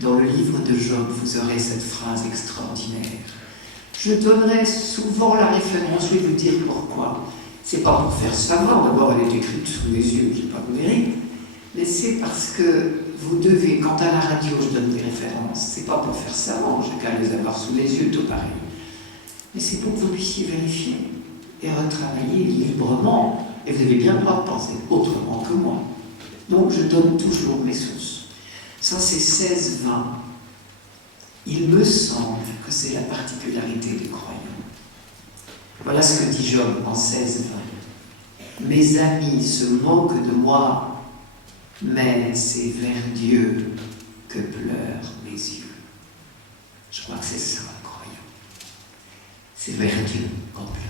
Dans le livre de Job, vous aurez cette phrase extraordinaire. Je donnerai souvent la référence, je vais vous dire pourquoi. C'est pas pour faire savoir, d'abord elle est écrite sous les yeux, j'ai pas de mérite, mais c'est parce que vous devez, quand à la radio je donne des références, c'est pas pour faire savant, j'ai qu'à les avoir sous les yeux, tout pareil. Mais c'est pour que vous puissiez vérifier et retravailler librement, et vous avez bien le droit de penser autrement que moi. Donc je donne toujours mes sources. Ça c'est 16-20. Il me semble que c'est la particularité des croyants. Voilà ce que dit Job en 16-20. Mes amis se moquent de moi, mais c'est vers Dieu que pleurent mes yeux. Je crois que c'est ça, le croyant. C'est vers Dieu qu'on pleure.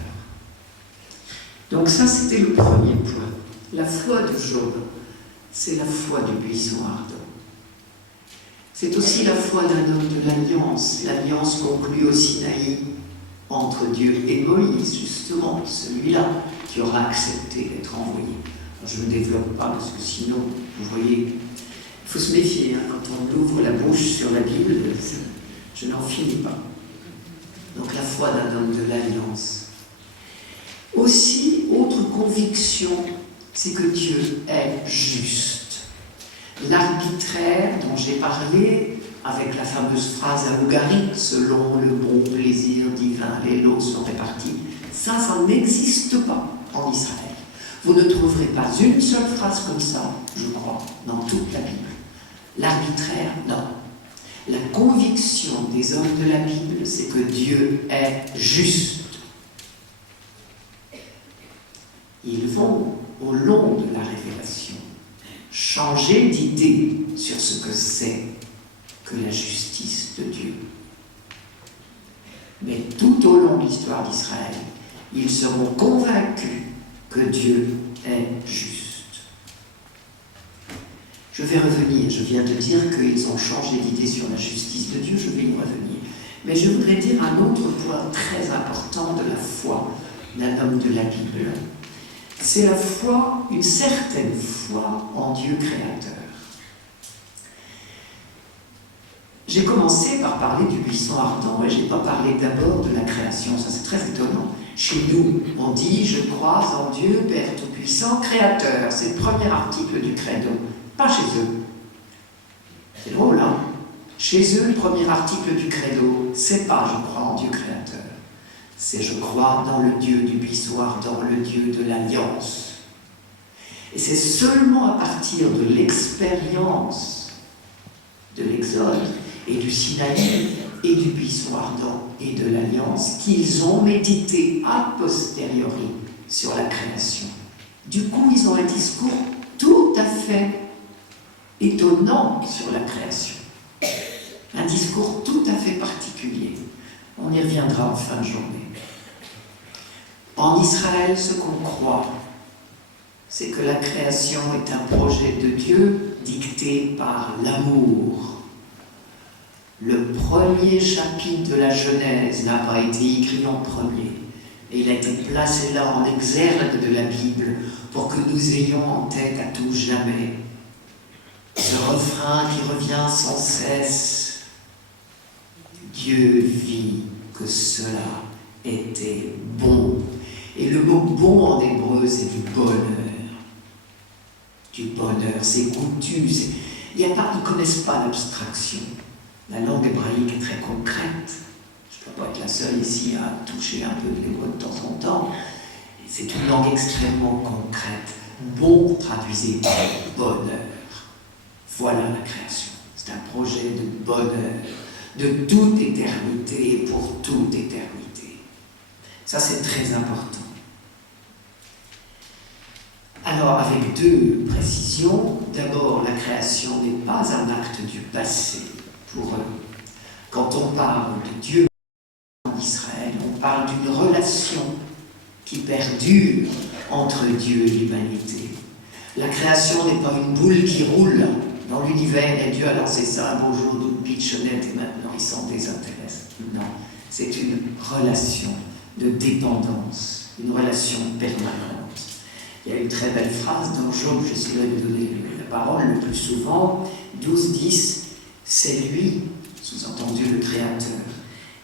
Donc ça, c'était le premier point. La foi de Job, c'est la foi du buisson ardent. C'est aussi la foi d'un homme de l'alliance conclue au Sinaï entre Dieu et Moïse, justement, celui-là qui aura accepté d'être envoyé. Alors, je ne développe pas parce que sinon, vous voyez, il faut se méfier, hein, quand on ouvre la bouche sur la Bible, je n'en finis pas. Donc la foi d'un homme de l'alliance. Aussi, autre conviction, c'est que Dieu est juste. L'arbitraire dont j'ai parlé, avec la fameuse phrase algorique, selon le bon plaisir divin, les lots sont répartis, ça n'existe pas en Israël. Vous ne trouverez pas une seule phrase comme ça, je crois, dans toute la Bible. L'arbitraire, non. La conviction des hommes de la Bible, c'est que Dieu est juste. Ils vont, au long de la révélation, changer d'idée sur ce que c'est que la justice de Dieu. Mais tout au long de l'histoire d'Israël, ils seront convaincus que Dieu est juste. Je vais revenir, je viens de dire qu'ils ont changé d'idée sur la justice de Dieu, je vais y revenir. Mais je voudrais dire un autre point très important de la foi d'un homme de la Bible. C'est la foi, une certaine foi en Dieu créateur. J'ai commencé par parler du buisson ardent et je n'ai pas parlé d'abord de la création, ça c'est très étonnant. Chez nous, on dit « Je crois en Dieu, Père Tout-Puissant, Créateur ». C'est le premier article du credo, pas chez eux. C'est drôle, hein? Chez eux, le premier article du credo, c'est pas « Je crois en Dieu créateur ». C'est « Je crois dans le Dieu du buisson ardent, le Dieu de l'Alliance ». Et c'est seulement à partir de l'expérience de l'Exode et du Sinaï et du buisson ardent et de l'Alliance qu'ils ont médité a posteriori sur la création. Du coup, ils ont un discours tout à fait étonnant sur la création. Un discours tout à fait particulier. On y reviendra en fin de journée. En Israël, ce qu'on croit, c'est que la création est un projet de Dieu dicté par l'amour. Le premier chapitre de la Genèse n'a pas été écrit en premier, et il a été placé là en exergue de la Bible pour que nous ayons en tête à tout jamais ce refrain qui revient sans cesse. Dieu vit que cela était bon. Et le mot bon en hébreu, c'est du bonheur. Du bonheur, c'est goûtu. Ils ne connaissent pas l'abstraction. La langue hébraïque est très concrète. Je ne dois pas être la seule ici à toucher un peu de l'hébreu de temps en temps. C'est une langue extrêmement concrète. Bon, traduisez par bonheur. Voilà la création. C'est un projet de bonheur, de toute éternité et pour toute éternité. Ça, c'est très important. Alors, avec deux précisions. D'abord, la création n'est pas un acte du passé pour eux. Quand on parle de Dieu en Israël, on parle d'une relation qui perdure entre Dieu et l'humanité. La création n'est pas une boule qui roule dans l'univers et Dieu a lancé ça un beau jour d'une pitchonnette et maintenant il s'en désintéresse. Non, c'est une relation de dépendance, une relation permanente. Il y a une très belle phrase dans Job, j'essaierai de donner la parole le plus souvent, 12-10, C'est lui, sous-entendu le Créateur,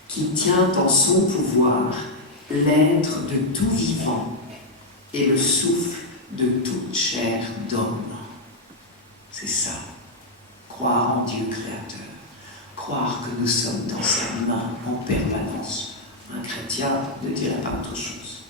qui tient en son pouvoir l'être de tout vivant et le souffle de toute chair d'homme. C'est ça, croire en Dieu Créateur, croire que nous sommes dans sa main en permanence. Un chrétien ne dirait pas autre chose.